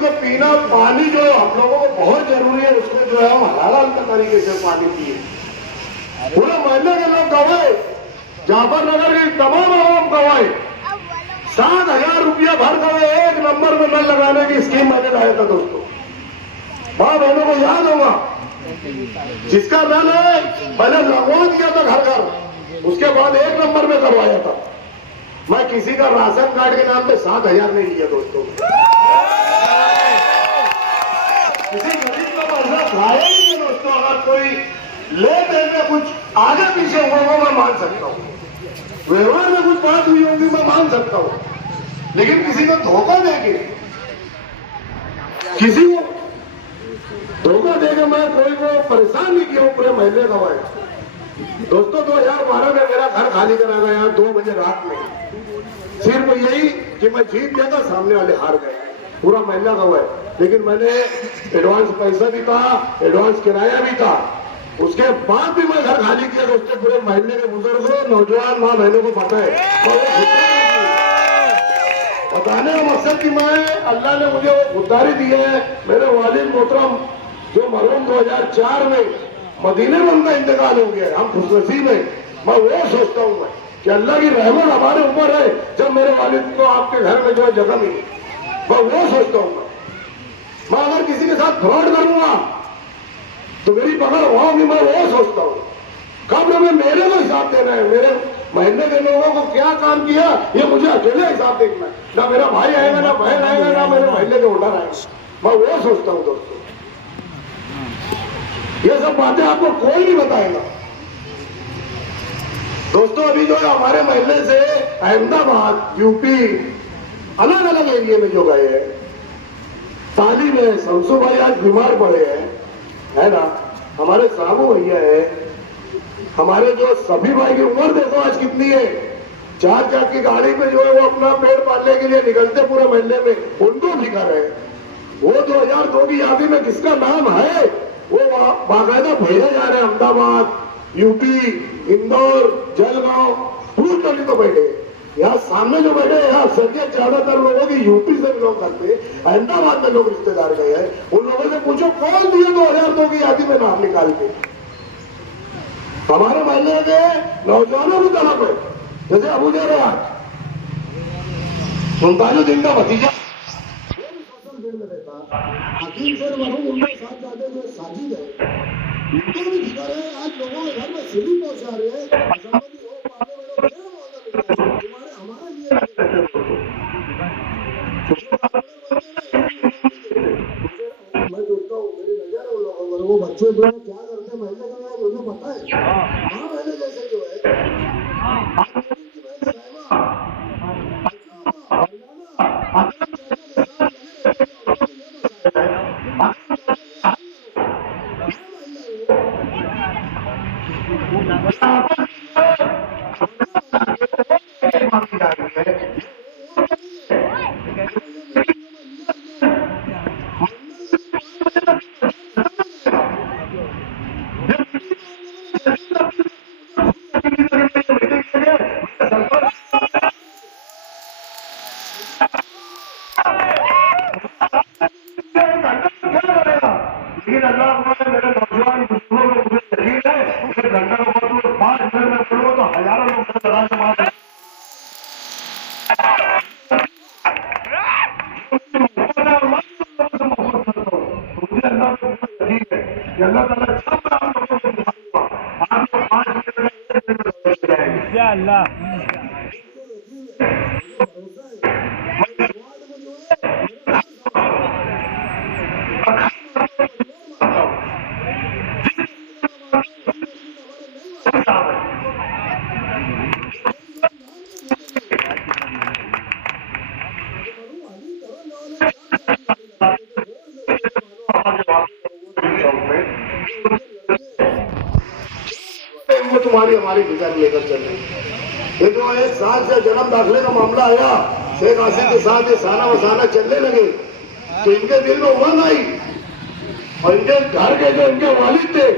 को पीना पानी जो हम लोगों को बहुत जरूरी है, उसको जो है हम हलाल के तरीके से पानी पिए। पूरे महीने के लोग गवाए, जाफरनगर की तमाम आवाम गवाए, 7,000 रुपया भर गए एक नंबर में नल लगाने की स्कीम मैंने लाया था दोस्तों। माँ बहनों को याद होगा, जिसका नल है पहले लगवा दिया था घर घर, उसके बाद एक नंबर में करवाया था। मैं किसी का राशन कार्ड के नाम पे 7,000 नहीं लिया दोस्तों, किसी गरीब का पैसा खाया ही नहीं दोस्तों। अगर कोई ले देने कुछ आगे पीछे हुआ हो मैं मान सकता हूँ, व्यवहार में कुछ बात हुई होगी मैं मान सकता हूँ, लेकिन किसी को धोखा देके, किसी को धोखा देके मैं कोई को परेशान नहीं किया हूँ पूरे महीने का। दोस्तों 2012 में मेरा घर खाली करा गया 2 बजे रात में, सिर्फ यही कि मैं जीत गया था, सामने वाले हार गए, पूरा महीना का हुआ है। लेकिन मैंने एडवांस पैसा भी था, एडवांस किराया भी था, उसके बाद भी मैं घर खाली किया। दोस्तों पूरे महीने के बुजुर्गों, नौजवान माँ बहनों को पता है। बताने का मकसद कि मैं, अल्लाह ने मुझे वो खुददारी दी है। मेरे वालिद मोहतरम जो मरहूम 2004 में मदीने में उनका इंतकाल हो गया, हम खुशनसीब हैं। मैं वो सोचता हूँ मैं कि अल्लाह की रहमत हमारे ऊपर है जब मेरे वालिद को आपके घर में जो है जगह मिली। मैं वो सोचता हूँ मैं अगर किसी के साथ फ्रॉड करूंगा तो मेरी पकड़ होगी, मैं वो सोचता हूँ। कब्र में मेरे को हिसाब देना है, मेरे महीने के लोगों को क्या काम किया ये मुझे अकेले हिसाब देखना है। ना मेरा भाई आएगा, ना बहन आएगा, ना मेरे महीने के ओनर आएगा। मैं वो सोचता हूँ दोस्तों, ये सब बातें आपको कोई नहीं बताएगा। दोस्तों अभी जो है हमारे महीने से अहमदाबाद, यूपी, अलग अलग एरिया में जो गए हैं, तालीम है, शमसू भाई आज बीमार पड़े हैं, है ना, हमारे सामू भैया है, हमारे जो सभी भाई की उम्र देखो आज कितनी है, 4 की गाड़ी पे जो है वो अपना पेट पालने के लिए निकलते पूरे महीने में, उनको फिक्र है। वो 2002 की यादी में किसका नाम है वो बाकायदा भेजे जा रहे हैं। अहमदाबाद, यूपी, इंदौर, जलगांव, दूर तक तो बैठे, यहाँ सामने जो बैठे यहाँ अक्सरियत ज्यादातर लोगों की यूपी से लोग करते, अहमदाबाद में लोग रिश्तेदार गए हैं। उन लोगों से पूछो कौन दिए 2002 की यादी में नाम निकाल के। हमारे महीने के नौजवानों की तरफ है, जैसे अबू जरा 39 दिन का भतीजा हकीम से मरहूम उनके साथ जाते हुए साजिद है, उनको भी फिक्र है। आज लोगों के घर में सीढ़ी पहुंचा रहे हैं, हमारा ये मैं देखता हूँ, मेरी नजर है उन लोगों पर, वो बच्चे जो क्या करते हैं महीने का मुझे पता है। हाँ महीने जैसे जो है तुम्हारी हमारी फिक्र लेकर चल रही। ये जो 1 साल से जन्म दाखिले का मामला आया, शेख हासिम के साथ ये साना वसाना चलने लगे तो इनके दिल में उमंग आई और इनके घर के जो इनके वालिद थे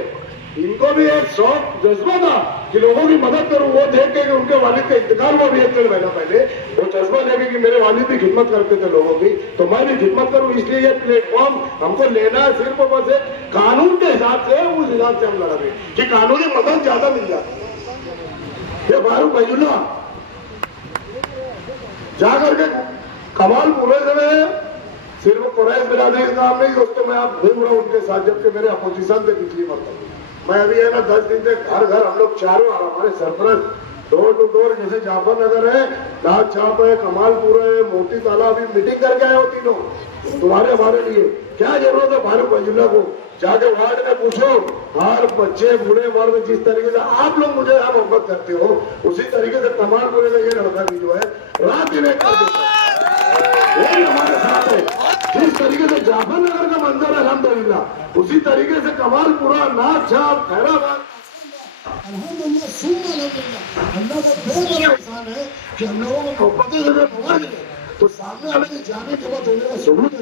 इनको भी एक शौक जज्बा था कि लोगों की मदद करूं, वो देख के कि उनके वालिद का इंतकाल हुआ भी 1 महीना पहले, वो चश्मा लेके कि मेरे वालिद भी खिदमत करते थे लोगों की, तो मैं भी खिदमत करूं। इसलिए ये प्लेटफॉर्म हमको लेना है सिर्फ बस कानून के हिसाब से, उस हिसाब से हम लड़ रहे हैं कि कानूनी मदद ज्यादा मिल जाती है। ये फारूक अब्दुल्ला जाकर के कमाल पूरे में सिर्फ कुरैश बिरादरी का काम नहीं दोस्तों, मैं आप घूम रहा हूँ उनके साथ, जबकि मेरे अपोजिशन थे पिछली मरतबा। मैं अभी है ना 10 दिन से घर घर हम लोग चारों हमारे सरपरस्त डोर टू डोर, जैसे जाफर नगर है, दाद छाप है, कमालपुर है, मोती तालाब, अभी मीटिंग करके आए हो तीनों तुम्हारे हमारे लिए। क्या जरूरत है फारूक अब्दुल्ला को जाके वार्ड में पूछो, हर बच्चे बूढ़े मर्द जिस तरीके से आप लोग मुझे यहाँ मोहब्बत करते हो, उसी तरीके से कमालपुर का ये लड़का भी जो है रात दिन एक कर देता है, वही हमारे साथ है। जिस तरीके से जाफर नगर का मंजर है अल्हम्दुलिल्लाह, उसी तरीके से कमालपुरा, नाथ छाप, खैराबाद, अल्हम्दुलिल्लाह सुन्ना अल्हम्दुलिल्लाह अल्लाह का बहुत बड़ा एहसान है कि हम लोगों को मोहब्बतें जगह पहुंच गए, तो सामने वाले के जाने के बाद होने का सबूत है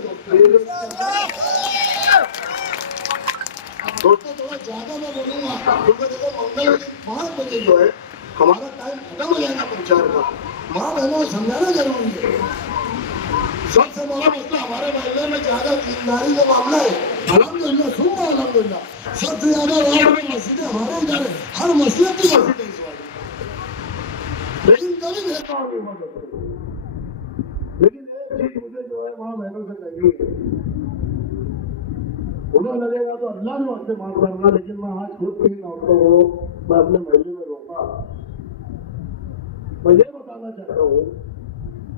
दोस्तों। थोड़ा ज्यादा मैं बोलूंगा क्योंकि देखो मंगल के दिन 5 बजे जो है हमारा टाइम खत्म हो जाएगा प्रचार का। माँ बहनों को समझाना जरूरी है। सबसे बड़ा मसला हमारे महल्ले में ज्यादा दीनदारी का मामला है, अल्हम्दुलिल्लाह सुन्ना अल्हम्दुलिल्लाह। सबसे ज्यादा वार्ड में मस्जिदें हमारे इधर है, हर मसले की मस्जिद है इस वार्ड में, लेकिन कभी भेदभाव नहीं हुआ करता। लेकिन एक चीज मुझे जो है वहां बहनों से कही है, उन्हें लगेगा तो अल्लाह ने वास्ते माफ करना, लेकिन मैं आज खुद भी औरतों को मैं अपने महल्ले में रोका। मैं ये बताना चाहता हूँ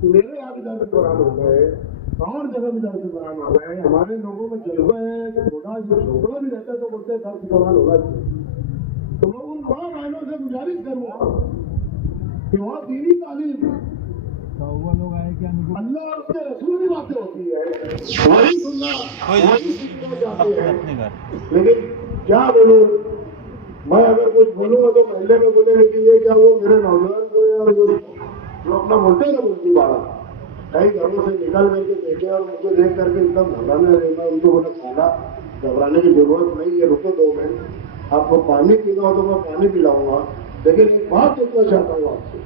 मेरे यहाँ भी दर्द कुरान होता है और जगह भी दर्द कुरान होता है, हमारे लोगों में जज्बा है, छोटा छोटा भी रहता है तो बोलते हैं दर्द कुरान होगा चाहिए। तो मैं उन माँ बहनों से गुजारिश करूँगा कि वहाँ दीनी तालीम अल्लाह और उसके रसूल की बातें होती है, वही सुनना वही सीखना चाहते हैं। लेकिन क्या बोलूँ मैं, अगर कुछ बोलूँगा तो महल्ले में बोलेंगे कि ये क्या वो मेरे नौजवान जो यार जो अपना बोलते हैं ना मुल्की बाड़ा, कई घरों से निकल करके देखे और मुझे देख करके एकदम घबराने लगा। उनको बोला खाना घबराने की जरूरत नहीं है, रुको 2 मिनट, आपको पानी पीना हो तो मैं पानी पिलाऊंगा। लेकिन एक बात पूछना चाहता हूँ आपसे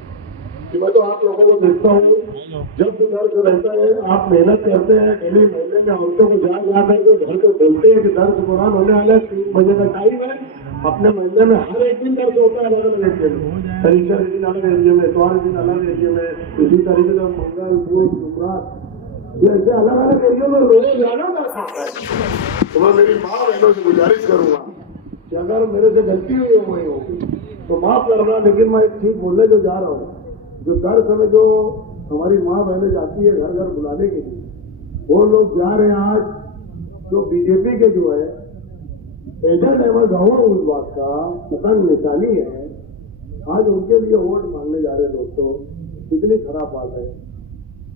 कि मैं तो आप लोगों को देखता हूँ जब भी दर्द रहता है आप मेहनत करते हैं, डेली महीने में औरतों को जा करके घर को बोलते हैं कि दर्द कुरान होने वाला है, 3 बजे का टाइम है। अपने महीने में हर एक दिन दर्द होता है, अलग अलग एरिया में, शनिचर के दिन अलग एरिया में, इतवार के दिन अलग एरिया में, इसी तरीके से मंगल बुध शुक्रवार ये ऐसे अलग अलग एरिया में रोज ज्यादा दर्द होता है। तो मैं मेरी माँ बहनों से गुजारिश करूंगा कि अगर मेरे से गलती हुई हो गई होगी तो माफ करना, लेकिन मैं एक चीज बोलने जो जा रहा हूँ, जो दर समय जो हमारी माँ बहनें जाती है घर घर बुलाने के लिए, वो लोग जा रहे हैं आज जो बीजेपी के जो है एजेंट अहमद गवा उस बात का पतंग निशानी है, आज उनके लिए वोट मांगने जा रहे हैं दोस्तों, कितनी खराब बात है।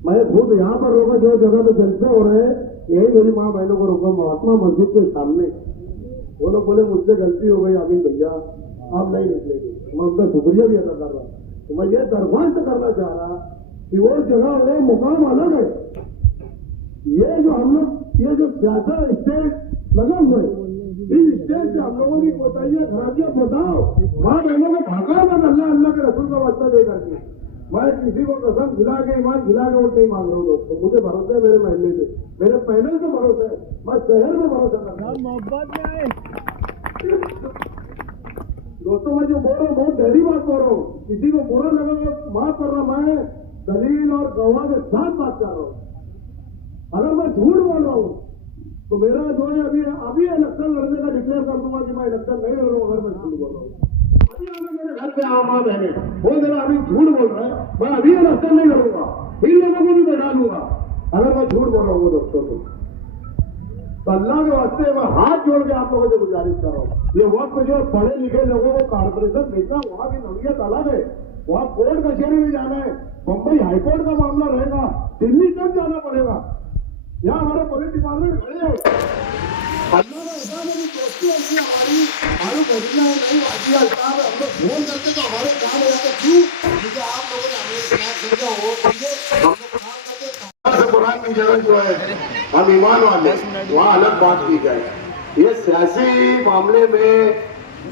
मैं खुद यहाँ पर रोका, जो जगह पे जलसे हो रहे हैं यही मेरी माँ बहनों को रोका महात्मा मस्जिद के सामने। वो लोग बोले मुझसे गलती हो गई अभी भैया आप नहीं निकलेंगे, मैं उनका शुक्रिया भी अदा कर रहा हूँ। तो मैं ये दरख्वास्त करना चाह रहा कि वो जगह वो मुकाम अलग है, ये जो हम लोग ये जो सियासत स्टेज लगा हुआ है, इस स्टेज से हम लोगों की कोताहियां खराबियां बताओ, माँ बहनों को भागा मत अल्लाह अल्लाह के रसूल का वास्ता दे करके। मैं किसी को कसम खिला के ईमान खिला के वोट नहीं मांग रहा हूँ दोस्तों, मुझे भरोसा है मेरे महल्ले से, मेरे पैनल से भरोसा है, मैं शहर में भरोसा करता हूँ मोहब्बत में। दोस्तों मैं जो बोल रहा हूँ बहुत गहरी बात बोल रहा हूँ, किसी को बुरा लगा तो माफ कर रहा, मैं दलील और गवाह के साथ बात कर रहा हूँ। अगर मैं झूठ बोल रहा हूँ तो मेरा जो है अभी इलेक्शन लड़ने का डिक्लेयर कर दूंगा कि मैं इलेक्शन नहीं लड़ रहा हूँ। अगर मैं झूठ बोल रहा हूँ, अभी आगे मेरे घर पे आम माँ बहने वो जरा अभी झूठ बोल रहा है, मैं अभी इलेक्शन नहीं लड़ूंगा, इन लोगों को भी बैठा लूंगा अगर मैं झूठ बोल रहा हूँ दोस्तों। तो अल्लाह के वास्ते मैं हाथ जोड़ के आप लोगों से गुजारिश कर रहा हूँ, ये वक्त जो पढ़े लिखे लोगों को कारपोरेशन भेजना, वहाँ की नौयत अलग है, वहाँ कोर्ट कचहरी में जाना है, बम्बई हाईकोर्ट का मामला रहेगा, दिल्ली तक जाना पड़ेगा, यहाँ हमारे पुलिस डिपार्टमेंट खड़े हो। अल्लाह का ऐसा मेरी दोस्ती ऐसी हमारी मालूम घटना है नहीं वाजी अल्ताफ हम लोग फोन करते तो हमारे काम हो जाता, क्यों? क्योंकि आप लोगों ने हमें समझा हो हम लोग काम करते कुरान की जगह जो है हम ईमान वाले वहाँ अलग बात की जाए। ये सियासी मामले में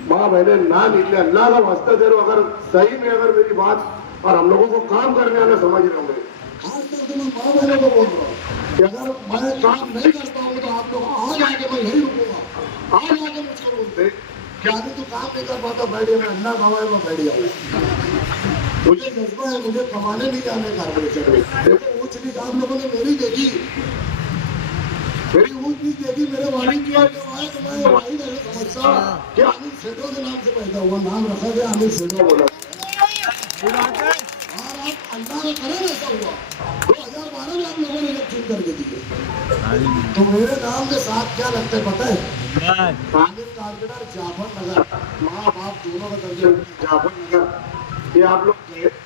माँ बहने ना निकले, अल्लाह का वास्ता दे रहा हूं, अगर सही में अगर मेरी बात और हम लोगों को काम करने वाले समझ रहे होंगे, खासतौर से मैं माँ बहनों को बोल रहा हूँ कि अगर मैं काम नहीं कर पाऊंगा तो आप लोग आज आके मैं यही रुकूंगा, आज आके मुझको बोलते कि आगे तो काम नहीं कर पाता, बैठ गया, मैं अन्ना कमाए में बैठ जाऊंगा। मुझे जज्बा है, मुझे कमाने नहीं जाने कारपोरेशन में। देखो ऊंच नीच आप लोगों ने मेरी देखी, मेरी ऊंच नीच देखी, मेरे वाणी की और जब आया तो मैं वाणी नहीं समझता कि अमित सेठों के नाम से पैदा हुआ, नाम रखा गया अमित सेठों बोला। और आप अल्लाह का करें ऐसा हुआ 2012 में आप लोगों ने जब चुन करके दिए तो मेरे नाम के साथ क्या लगता है पता है? आमिर कारपेटर जाफर नगर, माँ बाप दोनों का दर्जे जाफर नगर। ये आप लोग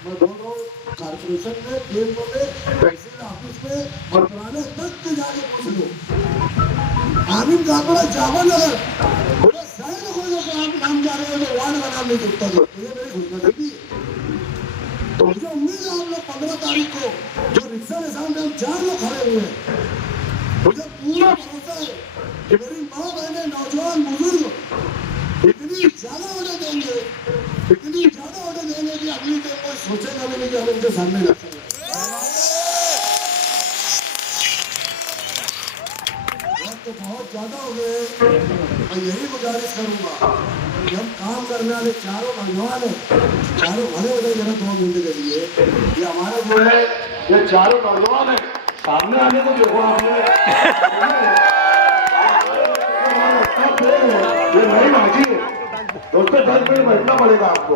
मैं बोल रहा हूँ कारपोरेशन में, केंद्र में, तहसील ऑफिस में मंत्रालय तक के जाके पूछ लो, आमिर कारपेटर जाफर नगर बोले शहर हो जाए आप नाम जा रहे हो, वार्ड का नाम नहीं जुटता। तो ये मेरी खुशनसीबी है। तो मुझे उम्मीद है आप लोग 15 तारीख को जो रिक्शा के सामने हम 4 लोग खड़े हुए हैं, मुझे पूरा भरोसा है कि मेरी माँ बहने नौजवान बुजुर्ग इतनी ज्यादा ऑर्डर देंगे, इतनी ज्यादा ऑर्डर देंगे कि अगली दिन कोई सोचेगा भी नहीं कि हम इनके सामने लग सकते। तो बहुत ज्यादा हो गए, मैं यही गुजारिश करूंगा कि हम काम करने वाले चारों नौजवान हैं, चारों भले हो जाए जरा 2 मिनट के लिए, ये हमारा जो है ये चारों नौजवान है, सामने आने को देखो आपने ये नई बाजी है दोस्तों, 10 मिनट बैठना पड़ेगा आपको।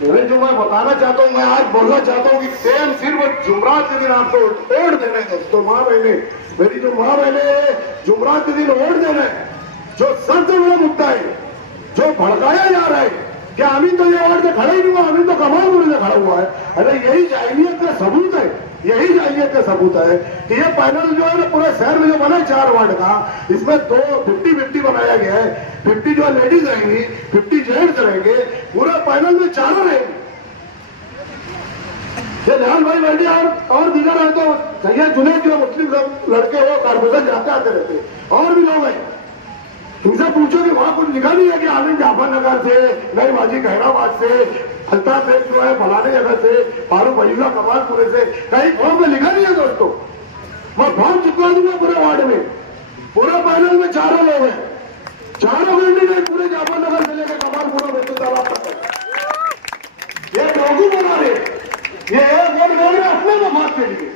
मेरे जो मैं बताना चाहता हूँ, मैं आज बोलना चाहता हूँ कि सेम सिर्फ जुमरात के दिन आपको वोट देना है दोस्तों। माँ बहने, मेरी जो माँ बहने जुमरात के दिन वोट देना है, जो सबसे बड़ा मुद्दा है जो भड़काया जा रहा है कि अमीन तो ये वार्ड से खड़ा ही नहीं हुआ, अमीन तो कमालपुर से खड़ा हुआ है। अरे यही जाहिलियत का सबूत है, यही जाहिलियत का सबूत है कि ये पैनल जो है ना पूरे शहर में जो बना है 4 वार्ड का, इसमें 50-50 बनाया गया है। 50 जो लेडीज रहेंगी, 50 जेंट्स रहेंगे, पूरे पैनल में 4 रहेंगे। ये ध्यान भाई बैठे और दीगर है तो सैयद जुनैद जो मुस्लिम लड़के वो कारपोरेशन जाते आते रहते, और भी लोग हैं। तुमसे पूछो कि वहां कुछ लिखा नहीं है कि आमिर जाफर नगर से, नई बाजी खैराबाद से, अल्ताफ बेग जो है फलाने जगह से, फारूक वजीला कमालपुरे से, कहीं फॉर्म में लिखा नहीं है दोस्तों। मैं फॉर्म चिपका दूंगा पूरे वार्ड में, पूरे पैनल में 4 लोग हैं, 4 कैंडिडेट पूरे जाफर नगर से लेकर कमालपुरा में तालाब तक। ये लोगों बना रहे, ये एक वोट मांग रहे अपने मफाद के लिए,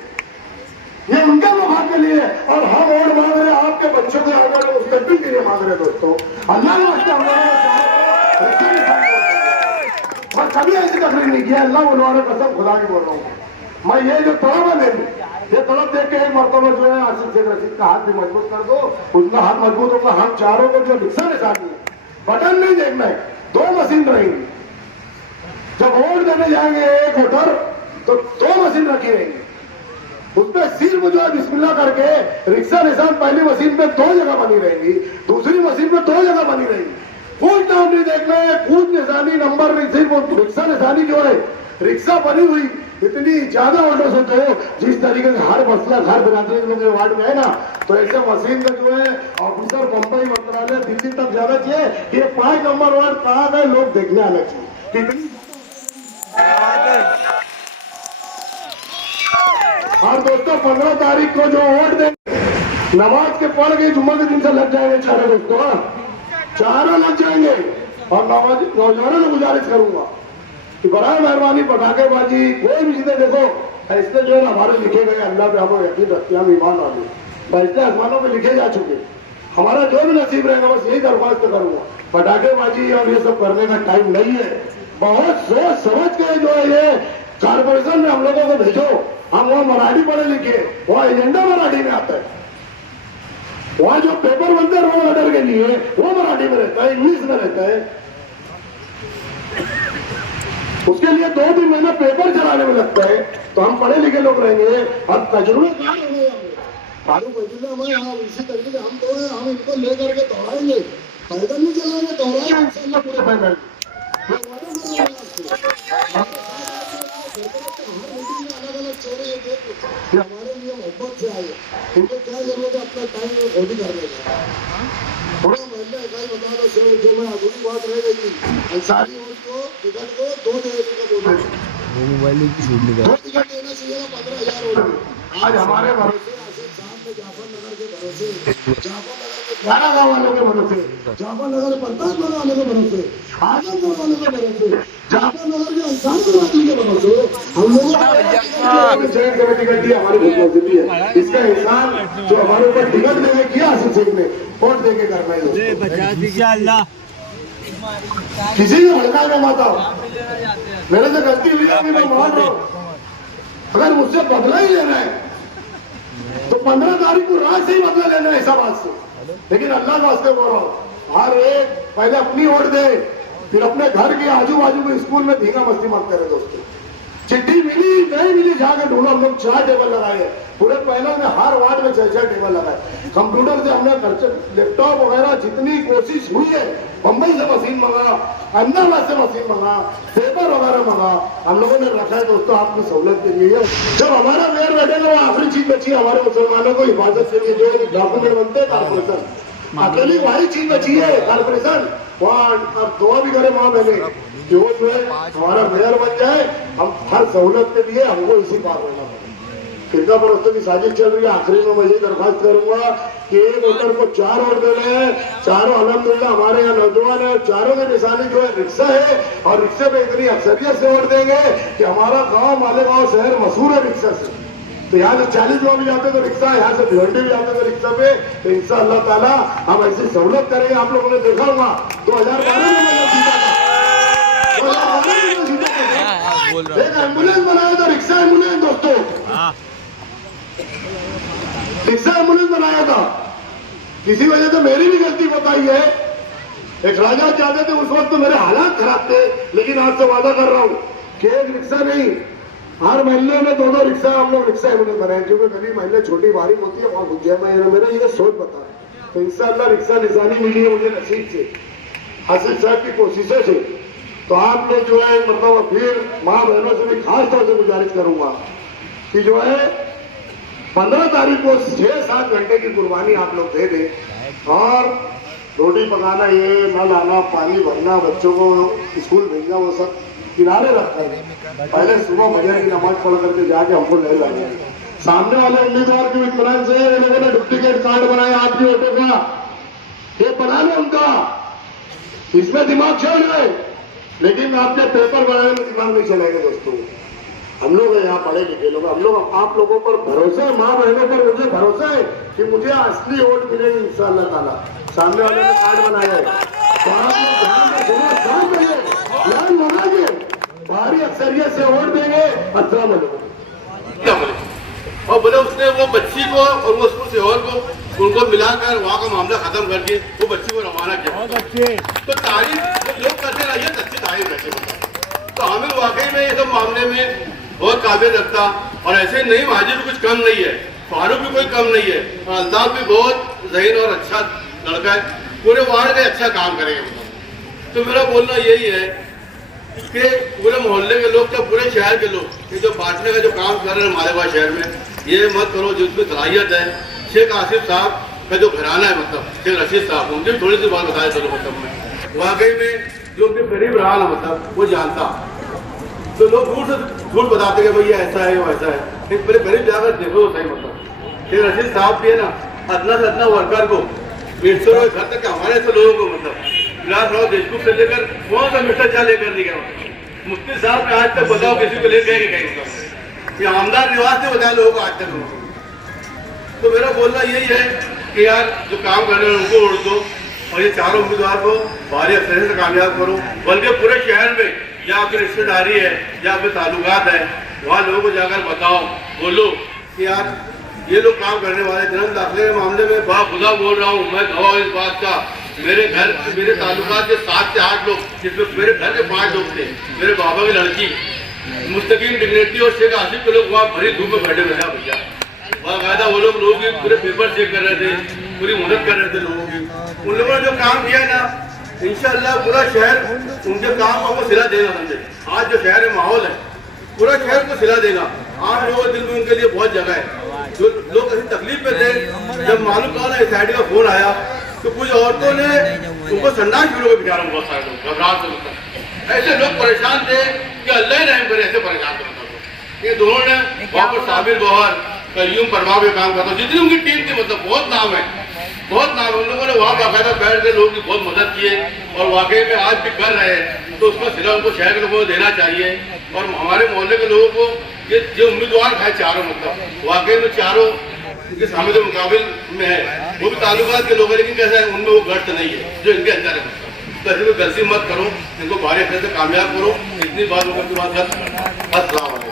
ये उनके मफाद के लिए, और हम वोट मांग रहे हैं आपके बच्चों के आगे मुस्तकबिल के लिए मांग रहे दोस्तों। अल्लाह ने मैं कभी ऐसी तकलीफ नहीं किया, अल्लाह उन्होंने कसम खुदा की बोल रहा हूँ। मैं ये जो तड़प है मेरी, ये तड़प देख के एक मरतबा जो है आसिफ शेख रशीद का हाथ भी मजबूत कर दो, उनका हाथ मजबूत होगा। हम चारों को जो रिक्शा के साथ है, बटन नहीं देखना है, 2 मशीन रहेंगी। जब वोट देने जाएंगे एक वोटर तो 2 मशीन रखी रहेंगी, उसमें सिर्फ जो है बिस्मिल्लाह करके रिक्शा निशान पहली मशीन पे 2 जगह बनी रहेंगी, दूसरी मशीन पे 2 जगह बनी रहेंगी। कुछ नाम नहीं देखना है, कुछ निशानी नंबर नहीं, सिर्फ रिक्शा निशानी जो है रिक्शा बनी हुई। इतनी ज्यादा ऑर्डर से तो जिस तरीके से हर मसला हर बिरादरी के लोग वार्ड में है ना, तो ऐसे मशीन का जो है ऑफिसर बंबई मंत्रालय दिल्ली तक जाना चाहिए कि ये 5 नंबर वार्ड कहाँ गए, लोग देखने आना चाहिए। कितनी और दोस्तों 15 तारीख को जो वोट देंगे, नमाज के पढ़ के जुम्मे के दिन से लग जाएंगे चारों दोस्तों, 4 लग जाएंगे। और नौजवानों से गुजारिश करूंगा कि बराए मेहरबानी पटाखेबाजी कोई भी चीजें देखो, फैसले जो है हमारे लिखे गए, अल्लाह पे हम यकीन रखते हैं, हम ईमान वाले, फैसले आसमानों पे लिखे जा चुके। हमारा जो भी नसीब रहेगा बस यही दरख्वास्त करूंगा, पटाखेबाजी और ये सब करने का टाइम नहीं है। बहुत सोच समझ के जो है ये कारपोरेशन में हम लोगों को भेजो। हम वहाँ मराठी पढ़े लिखे, वहाँ एजेंडा मराठी में आता है, वहाँ जो पेपर बनते हैं रोल ऑर्डर के लिए वो मराठी में रहता है, इंग्लिश में रहता है। उसके लिए 2-3 महीना पेपर चलाने में लगता है, तो हम पढ़े लिखे लोग रहेंगे और तजुर्बे कहाँ होंगे। फारूक वजीला में हम इसी तरीके से हम तो हम इनको लेकर के दौड़ाएंगे, पैदल नहीं चलाएंगे, दौड़ाएंगे इंशाल्लाह पूरे पैदल। अलग-अलग चेहरे हमारे लिए मोहब्बत से आए, इनको क्या जरूरत है अपना टाइम खोटी करने का। पूरा मोहल्ला ऐसा ही बता दो जो जो मैं अधूरी बात रह गई थी अंसारी वोट को टिकट को 2 देने का बोल रहे वो मोबाइल की शूट नहीं कर 2 टिकट देना चाहिए 15,000 वोट में। आज हमारे भरोसे आसिफ साहब ने जाफर नगर के भरोसे जाफर नगर के 11 गाँव वालों के भरोसे जाफर नगर 15 वालों के भरोसे आजमगढ़ वालों के भरोसे जाफर नगर के अंसारी वालों के भरोसे हम लोगों ने जॉइंट कमेटी कर दी हमारी रिस्पॉन्सिबिलिटी है। इसका एहसान जो हमारे ऊपर टिकट देने किया आसिफ सिंह ने वोट देके करना है इंशाल्लाह। किसी भी हड़ताल में माता मेरे से गलती हुई है मैं मान रहा हूं। अगर मुझसे बदला ही लेना है तो 15 तारीख को रात से ही बदला लेना है ऐसा बात से। लेकिन अल्लाह के वास्ते बोल रहा हूं हर एक पहले अपनी वोट दे फिर अपने घर के आजू बाजू में स्कूल में धींगा मस्ती मारते रहे दोस्तों। चिट्ठी मिली नहीं मिली जाकर ढूंढो। हम लोग 4 टेबल लगाए पूरे पहले में हर वार्ड में 6 टेबल लगाए। कंप्यूटर से हमने लैपटॉप वगैरह जितनी कोशिश हुई है बम्बई से मशीन मंगा अहमदाबाद से मशीन मंगा पेपर वगैरह मंगा हम लोगों ने रखा है दोस्तों आपकी सहूलत के लिए। जब हमारा मेयर बैठेगा वो आखिरी चीज बची हमारे मुसलमानों को हिफाजत के लिए जो डॉक्यूमेंट बनते हैं कॉर्पोरेशन अकेली वही चीज बची है कॉर्पोरेशन। वहाँ अब दुआ भी करे माँ बहने कि वो जो है हमारा मेयर बन जाए। हम हर सहूलत के लिए हमको इसी पार रहना पड़ेगा। कितना बरसों की साजिश चल रही है। आखिरी में मैं ये दरखास्त करूंगा कि एक वोटर को 4 वोट देने हैं। चारों अलहमदुलिल्लाह हमारे यहाँ नौजवान है चारों के निशानी जो है रिक्शा है और रिक्शे पे इतनी अक्सरियत से वोट देंगे कि हमारा गांव मालेगांव शहर मशहूर है रिक्शा से। तो यहाँ से 40 लोग भी जाते तो रिक्शा यहाँ से भिवंडी भी जाते तो रिक्शा पे। तो इंशाअल्लाह ताला हम ऐसी सहूलत करेंगे। आप लोगों ने देखा होगा 2012 में मैंने जीता था 2012 में जीता था। एक एम्बुलेंस बनाया था रिक्शा एम्बुलेंस दोस्तों रिक्शा एम्बुलेंस बनाया था। किसी वजह से मेरी भी गलती बताई है। एक राजा चाहते थे उस वक्त तो मेरे हालात खराब थे। लेकिन आज से वादा कर रहा हूँ कि एक रिक्शा नहीं हर महीने में 2-2 रिक्शा हम लोग रिक्शा एम्बुलेंस बनाए। क्योंकि गली महल्ले छोटी बारिक होती है वहाँ घुस जाए मेरा ये सोच बता है। तो इंशाअल्लाह रिक्शा निशानी मिली है मुझे नसीब से आसिफ साहब की कोशिशों से। तो आप लोग जो है मतलब फिर माँ बहनों से भी खास तौर से गुजारिश करूंगा कि जो है 15 तारीख को 6-7 घंटे की कुर्बानी आप लोग दे दें। और रोटी पकाना ये न लाना पानी भरना बच्चों को स्कूल भेजना वो सब किनारे रखते हैं। पहले सुबह फजर की नमाज पढ़ करके जाके हमको ले जाएंगे। सामने वाले उम्मीदवार के इत्मीनान से लोगों ने डुप्लीकेट कार्ड बनाया आपकी वोटों का ये बना लो उनका इसमें दिमाग चल रहे लेकिन आपके पेपर बनाने में दिमाग नहीं चलेगा दोस्तों। हम लोग यहाँ पढ़े लिखे लोग हम लोग आप लोगों पर भरोसा है माँ बहनों पर मुझे भरोसा है कि मुझे असली वोट मिलेगी इंशाअल्लाह ताला। सामने वाले ने कार्ड बनाया है तो आप लोग ध्यान में सुबह 7 बजे लाइन लगाइए भारी अक्सरियत से वोट देंगे। अस्सलाम वालेकुम। और बोले उसने वो बच्ची को और वो उसको सेवर को उनको मिलाकर वहाँ का मामला खत्म करके वो बच्ची को रवाना किया। तो तारीफ लोग करते रहिए अच्छी तारीफ रखे। तो हमें वाकई में ये सब मामले में बहुत काबिल रखता और ऐसे नहीं महाजिर भी कुछ कम नहीं है फारूक भी कोई कम नहीं है अल्ताफ भी बहुत जहीन और अच्छा लड़का है पूरे वार्ड का अच्छा काम करेंगे। तो मेरा बोलना यही है कि पूरे मोहल्ले के लोग तो पूरे शहर के लोग ये जो बांटने का जो काम कर रहे हैं मालेगांव शहर में ये मत करो जिसमें सलाहियत है। शेख आसिफ साहब का जो घराना है मतलब शेख रशीद साहब उनकी थोड़ी सी बात बताया चलो मतलब में वाकई में जो भी गरीब रहा ना मतलब वो जानता। तो लोग झूठ बताते कि भाई ये ऐसा है वैसा है लेकिन पहले गरीब जाकर देखो सही मतलब शेख रशीद साहब भी है ना अदना से अदना वर्कर को 150 रुपये घर तक हमारे ऐसे लोगों को मतलब विलासराव देशमुख से लेकर कौन सा मिस्टर चाह लेकर नहीं गया मुफ्ती साहब ने आज तक बताओ किसी को ले गए कि कहीं ये आमदार निवास ने बताया लोगों को आज तक। तो मेरा बोलना यही है कि यार जो काम कर रहे हैं उनको वोट दो और ये चारों उम्मीदवार को भारी अक्सरियत से कामयाब करो। बल्कि पूरे शहर में जहाँ आपकी रिश्तेदारी है जहाँ आपके ताल्लुकात है वहाँ लोगों को जाकर बताओ बोलो कि यार ये लोग काम करने वाले जन्म दाखिले के मामले में बाखुदा बोल रहा हूँ मैं गवाह इस बात का। मेरे घर मेरे ताल्लुकात के 7 से 8 लोग जिसमें मेरे घर के 5 लोग थे मेरे बाबा की लड़की मुस्तकीम डिग्नेटी और शेख आसिफ के लोग वहाँ भरी धूप में बैठे भैया बाकायदा वो लोग पूरे पेपर चेक कर रहे थे पूरी मदद कर रहे थे लोगों की। उन लोगों ने जो काम किया ना इंशाअल्लाह पूरा शहर उनके काम को सिला देगा। समझे आज जो शहर में माहौल है पूरा शहर को सिला देगा। आम लोगों के दिल में उनके लिए बहुत जगह है। जो लोग ऐसी तकलीफ में थे जब मालूम कहा ना SID का फोन आया तो कुछ औरतों ने उनको संडास भी लोग बिचारों बहुत सारे लोग घबराहट से ऐसे लोग परेशान थे कि अल्लाह ही रहम करे, ऐसे परेशान थे मतलब। ये दोनों ने वहाँ पर साबिर गौहर कयूम परमार में काम करता, जितनी उनकी टीम थी मतलब बहुत नाम है, बहुत नाम। उन लोगों ने वहाँ बाकायदा बैठ के लोगों की बहुत मदद की है और वाकई में आज भी कर रहे हैं। तो उसका सिला उनको शहर के लोगों को देना चाहिए और हमारे मोहल्ले के लोगों को ये जो उम्मीदवार है चारों मतलब वाकई में चारों इनके सामने जो मुकाबिल में है वो भी ताल्लुकात के लोग हैं, लेकिन कैसा है उनमें वो गर्त नहीं है जो इनके अंदर है। तो ऐसे में गलती मत करो, इनको भारी से कामयाब करो। इतनी बात होकर के बाद अस्सलाम वालेकुम।